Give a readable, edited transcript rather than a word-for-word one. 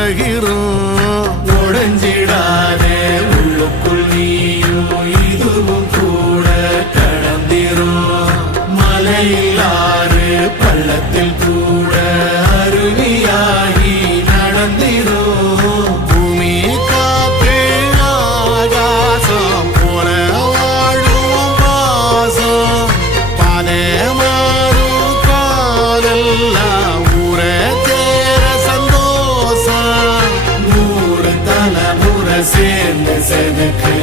பழகிறோம். உடைஞ்சிடாதே உள்ளுக்குள் நீயும் இதுவும் கூட கடந்திரும். மலையிலாறு பள்ளத்தில் கூட அருவியாகி நடந்திரும். பூமி காற்று ஆகாசம் போல வாழும் பாசம் பாதே மாறும் காலெல்லாம் ஊரே தேர சந்தோஷம். 100 தலைமுறை சேர்ந்து செதுக்கு